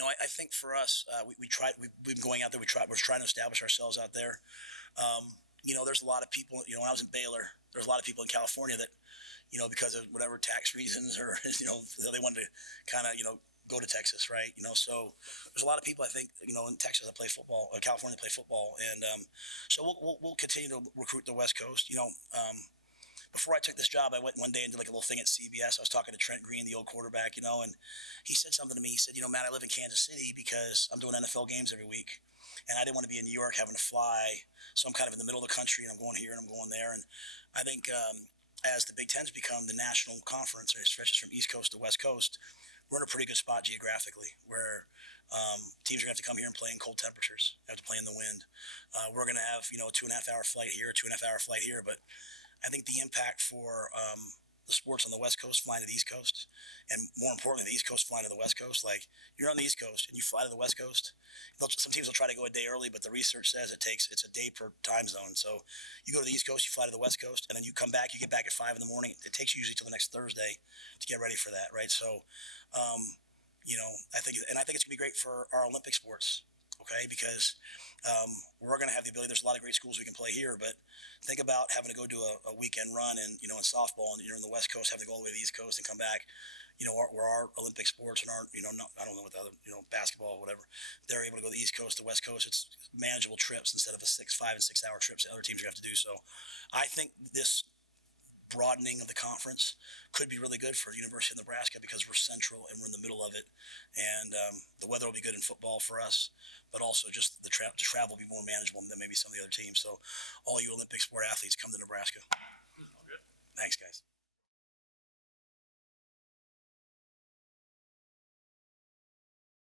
I think for us, we've been going out there. We're trying to establish ourselves out there. There's a lot of people, when I was in Baylor, there's a lot of people in California that, because of whatever tax reasons or, they wanted to kind of, go to Texas, right? So there's a lot of people, I think, in Texas that play football, California play football. And so we'll continue to recruit the West Coast. Before I took this job, I went one day and did like a little thing at CBS. I was talking to Trent Green, the old quarterback, and he said something to me. He said, Matt, I live in Kansas City because I'm doing NFL games every week. And I didn't want to be in New York having to fly. So I'm kind of in the middle of the country, and I'm going here and I'm going there. And I think as the Big Ten's become the national conference, or it stretches from East Coast to West Coast, we're in a pretty good spot geographically where teams are going to have to come here and play in cold temperatures, have to play in the wind. We're going to have, a 2.5-hour flight here, a 2.5-hour flight here. But I think the impact for the sports on the West Coast flying to the East Coast, and more importantly, the East Coast flying to the West Coast, like you're on the East Coast and you fly to the West Coast, some teams will try to go a day early, but the research says it's a day per time zone. So you go to the East Coast, you fly to the West Coast, and then you come back, you get back at 5 in the morning. It takes you usually till the next Thursday to get ready for that, right? So, I think it's going to be great for our Olympic sports. Okay, because we're going to have the ability. There's a lot of great schools we can play here, but think about having to go do a weekend run and in softball, and you're in the West Coast, having to go all the way to the East Coast and come back. Where our Olympic sports and our I don't know what the other basketball or whatever, they're able to go to the East Coast to West Coast. It's manageable trips instead of 5 and 6 hour trips that other teams are going to have to do. So I think this broadening of the conference could be really good for the University of Nebraska because we're central and we're in the middle of it, and the weather will be good in football for us, but also just the travel will be more manageable than maybe some of the other teams. So all you Olympic sport athletes, come to Nebraska. All good. Thanks, guys.